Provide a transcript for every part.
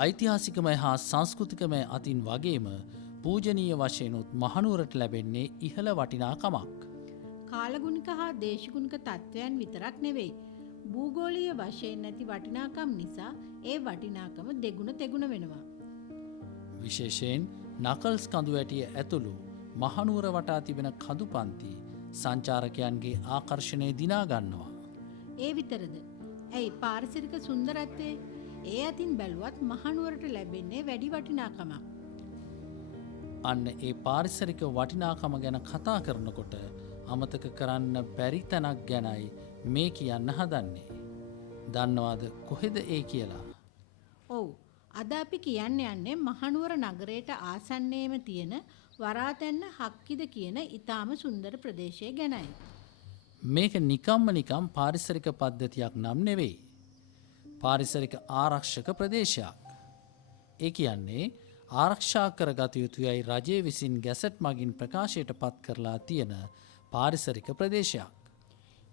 ඓතිහාසිකමය හා සංස්කෘතිකමය අතින් වගේම පූජනීය වශයෙන්ුත් මහනුවරට ලැබෙන්නේ ඉහළ වටිනාකමක්. කාලගුණික හා දේශගුණික තත්ත්වයන් විතරක් නෙවෙයි. භූගෝලීය වශයෙන් නැති වටිනාකම් නිසා ඒ වටිනාකම දෙගුණ තෙගුණ වෙනවා. විශේෂයෙන් නකල්ස් කඳු වැටිය ඇතුළු මහනුවර වටා තිබෙන කඳු පන්ති සංචාරකයන්ගේ ආකර්ෂණය දිනා ගන්නවා. ඒ විතරද? ඇයි පාරිසරික සුන්දරත්වයේ ඒ අතින් බැලුවත් මහනුවරට ලැබෙන්නේ වැඩි වටිනාකමක්. අන්න ඒ පාරිසරික වටිනාකම ගැන කතා කරනකොට අමතක කරන්න බැරි තැනක් ගැනයි මේ කියන්න හදන්නේ. දන්නවාද කොහෙද ඒ කියලා? ඔව්. අද අපි කියන්න යන්නේ මහනුවර නගරයට ආසන්නයේම තියෙන වරාතැන්න හක්කිද කියන ඊටාම සුන්දර ප්‍රදේශය ගැනයි. මේක නිකම් පාරිසරික පද්ධතියක් නම් නෙවෙයි. පාරිසරික ආරක්ෂක ප්‍රදේශයක්. ඒ කියන්නේ ආරක්ෂා කරගත යුතුයයි රජය විසින් ගැසට් මගින් ප්‍රකාශයට පත් කරලා තියෙන පාරිසරික ප්‍රදේශයක්.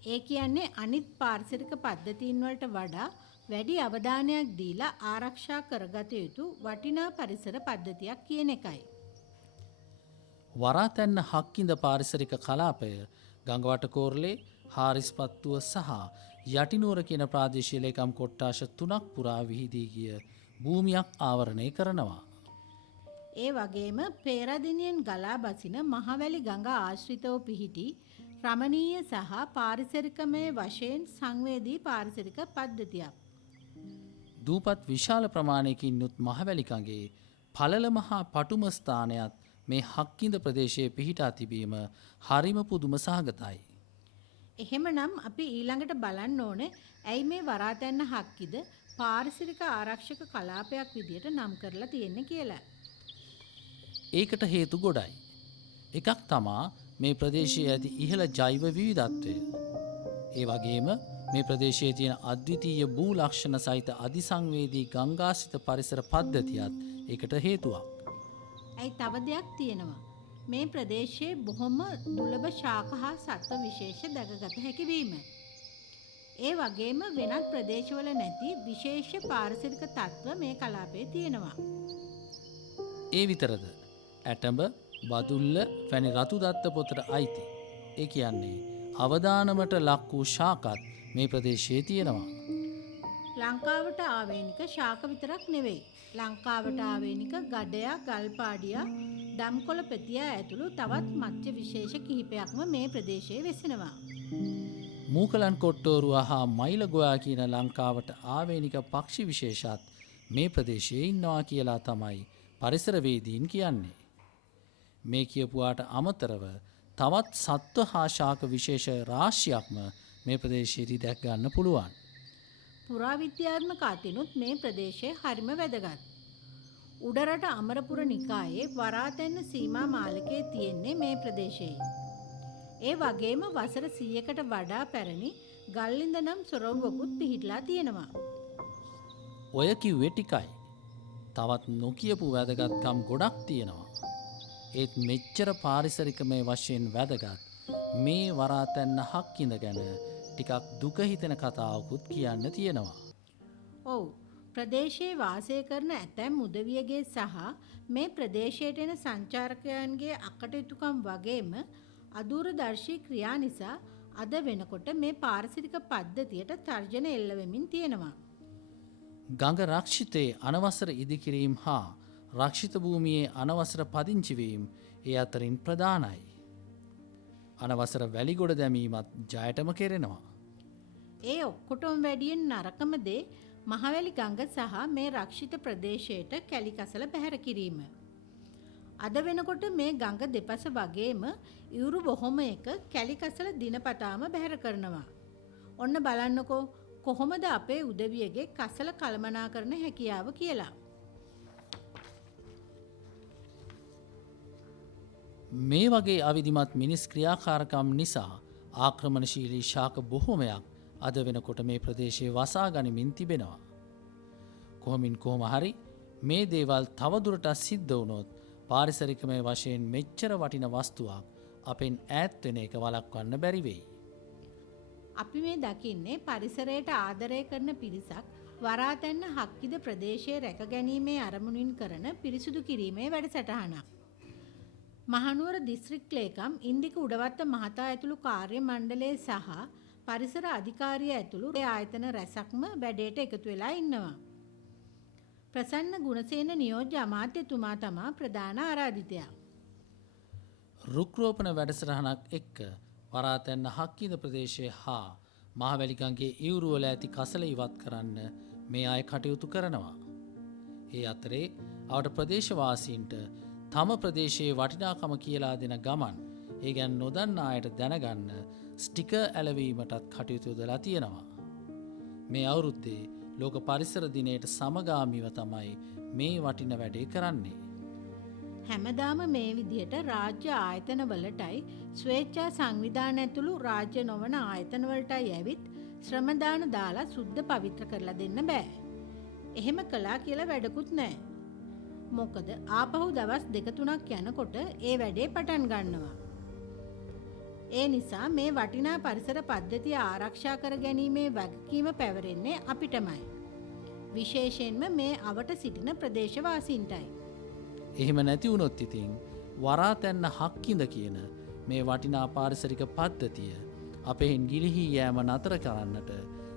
ඒ කියන්නේ අනිත් පාරිසරික පද්ධතීන් වලට වඩා වැඩි අවධානයක් දීලා ආරක්ෂා කරගත යුතු වටිනා පරිසර පද්ධතියක් කියන එකයි. වරාතැන්න හක්කින්ද පාරිසරික කලාපය ගංගවටකෝරළේ හාරිස්පත්තුව සහ යටිනුවර කියන ප්‍රාදේශීය ලේකම් කොට්ටාශ 3ක් පුරා විහිදී ගිය භූමියක් ආවරණය කරනවා. ඒ වගේම පේරාදෙණියෙන් ගලා බසින මහවැලි ගඟ ආශ්‍රිතව පිහිටි රමණීය සහ පාරිසරිකමය වශයෙන් සංවේදී පාරිසරික පද්ධතියක්. දූපත් විශාල ප්‍රමාණයකින් යුත් මහවැලි ගඟේ පළල මහා පටුම ස්ථානයත් මේ හක්කින්ද ප්‍රදේශයේ පිහිටා තිබීම හරිම පුදුම සහගතයි. එහෙමනම් අපි ඊළඟට බලන්න ඕනේ ඇයි මේ වරාතැන්න හක්කිද පාරිසරික ආරක්ෂක කලාපයක් විදියට නම් කරලා තියෙන්නේ කියලා. ඒකට හේතු ගොඩයි. එකක් තමා මේ ප්‍රදේශයේ ඇති ඉහළ ජෛව විවිධත්වය. ඒ වගේම මේ ප්‍රදේශයේ තියෙන අද්විතීය භූ ලක්ෂණ සහිත අධිසංවේදී ගංගාසිත පරිසර පද්ධතියත් ඒකට හේතුවක්. ඇයි තව දෙයක් තියෙනවා. මේ ප්‍රදේශයේ බොහොම දුර්ලභ ශාක හා සත්ව විශේෂ දැකගත හැකි වීම. ඒ වගේම වෙනත් ප්‍රදේශවල නැති විශේෂ පාරිසරික තත්ත්ව මේ කලාපයේ තියෙනවා. ඒ විතරද? ඇටඹ, බදුල්ල වැනි රතු දත්ත පොතට අයිති. ඒ කියන්නේ අවදානමට ලක් වූ ශාකත් මේ ප්‍රදේශයේ තියෙනවා. ලංකාවට ආවේනික ශාක විතරක් නෙවෙයි. ලංකාවට ආවේනික ගඩයා, ගල්පාඩියා, දම්කොළ පෙතියා ඇතුළු තවත් මත්ස්‍ය විශේෂ කිහිපයක්ම මේ ප්‍රදේශයේ වෙසෙනවා. මූකලන් කොට්ටෝරුව හා මයිල ගොයා කියන ලංකාවට ආවේනික පක්ෂි විශේෂත් මේ ප්‍රදේශයේ ඉන්නවා කියලා තමයි පරිසරවේදීන් කියන්නේ. මේ කියපුවාට අමතරව තවත් සත්ව හා ශාක විශේෂ රාශියක්ම මේ ප්‍රදේශයේදී දැක් ගන්න පුළුවන්. පුරාවිද්‍යාත්මක අතිනුත් මේ ප්‍රදේශය හරිම වැදගත්. උඩරට අමරපුර නිකායේ වරාතැන්න සීමා මාලකයේ තියෙන්නේ මේ ප්‍රදේශයේ. ඒ වගේම වසර 100කට වඩා පැරණි ගල්ලින්ද නම් සොරවුවකුත් පිහිටලා තියෙනවා. ඔය කිව්වේ ටිකයි. තවත් නොකියපු වැදගත්කම් ගොඩක් තියෙනවා. ඒත් මෙච්චර පාරිසරිකමය වශයෙන් වැදගත් මේ වරාතැන්න හක්කින්ද ගැන ටිකක් දුක හිතෙන කතාවකුත් කියන්න තියෙනවා. ඔව්. ප්‍රදේශයේ වාසය කරන ඇතැම් උදවියගේ සහ මේ ප්‍රදේශයට එන සංචාරකයන්ගේ අකටයුතුකම් වගේම අදූරදර්ශී ක්‍රියා නිසා අද වෙනකොට මේ පාරිසරික පද්ධතියට තර්ජන එල්ල වෙමින් තියෙනවා. ගඟ රක්ෂිතයේ අනවසර ඉදිකිරීම හා රක්ෂිත භූමියේ අනවසර පදිංචි වීම ඒ අතරින් ප්‍රධානයි. අනවසර වැලිගොඩ දැමීමත් ජයටම කෙරෙනවා. ඒ ඔක්කොටම වැඩියෙන් නරකම දේ මහවැලි ගඟ සහ මේ රක්ෂිත ප්‍රදේශයට කැලි කසල බැහැර කිරීම. අද වෙනකොට මේ ගඟ දෙපස වගේම ඉවුරු බොහොම එක කැලි කසල දිනපතාම බැහැර කරනවා. ඔන්න බලන්නකෝ කොහොමද අපේ උදවියගේ කසල කළමනාකරන හැකියාව කියලා. මේ වගේ අවිධිමත් මිනිස් ක්‍රියාකාරකම් නිසා ආක්‍රමණශීලී ශාක බොහොමයක් අද වෙනකොට මේ ප්‍රදේශයේ වසා ගනිමින් තිබෙනවා. කොහොම හරි මේ දේවල් තවදුරටත් සිද්ධ වුණොත් පාරිසරිකමය වශයෙන් මෙච්චර වටින වස්තුවක් අපෙන් ඈත් වෙන එක වළක්වන්න බැරි වෙයි. අපි මේ දකින්නේ පරිසරයට ආදරය කරන පිරිසක් වරාතැන්න හක්කිද ප්‍රදේශයේ රැක ගැනීමේ අරමුණින් කරන පිරිසුදු කිරීමේ වැඩසටහනක්. මහනුවර දිස්ත්‍රික් ලේකම් ඉන්දික උඩවත්ත මහතා ඇතුළු කාර්ය මණ්ඩලය සහ පරිසර අධිකාරිය ඇතුළු ආයතන රැසක්ම වැඩේට එකතු වෙලා ඉන්නවා. ප්‍රසන්න ගුණසේන නියෝජ්‍ය අමාත්‍යතුමා තමා ප්‍රධාන ආරාධිතයා. රුක්රෝපණ වැඩසටහනක් එක්ක වරාතැන්න හක්කිද ප්‍රදේශය හා මහවැලිගඟේ ඉවුරුවල ඇති කසල ඉවත් කරන්න මේ අය කටයුතු කරනවා. ඒ අතරේ අවට ප්‍රදේශවාසීන්ට තම ප්‍රදේශයේ වටිනාකම කියලා දෙන ගමන් ඒ ගැන නොදන්න අයට දැනගන්න ස්ටිකර් ඇලවීමටත් කටයුතු යොදලා තියෙනවා. මේ අවුරුද්දේ ලෝක පරිසර දිනයට සමගාමීව තමයි මේ වටින වැඩේ කරන්නේ. හැමදාම මේ විදිහට රාජ්‍ය ආයතන වලටයි ස්වේච්ඡා සංවිධාන ඇතුළු රාජ්‍ය නොවන ආයතන වලටයි ඇවිත් ශ්‍රමදාන දාලා සුද්ධ පවිත්‍ර කරලා දෙන්න බෑ. එහෙම කළා කියලා වැඩකුත් නැහැ. මොකද ආපහු දවස් 2-3ක් යනකොට ඒ වැඩේ පටන් ගන්නවා. ඒ නිසා මේ වටිනා පරිසර පද්ධතිය ආරක්ෂා කර ගැනීමේ වගකීම පැවරෙන්නේ අපිටමයි. විශේෂයෙන්ම මේ අවට සිටින ප්‍රදේශවාසීන්ටයි. එහෙම නැති වුණොත් ඉතින් වරාතැන්න හක්කිඳ කියන මේ වටිනා පාරිසරික පද්ධතිය අපෙන් ගිලිහි යෑම නතර කරන්නට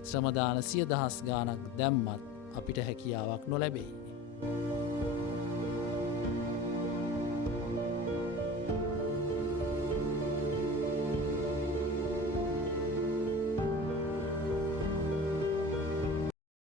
ශ්‍රමදාන 100,000 ගාණක් දැම්මත් අපිට හැකියාවක් නොලැබෙයි.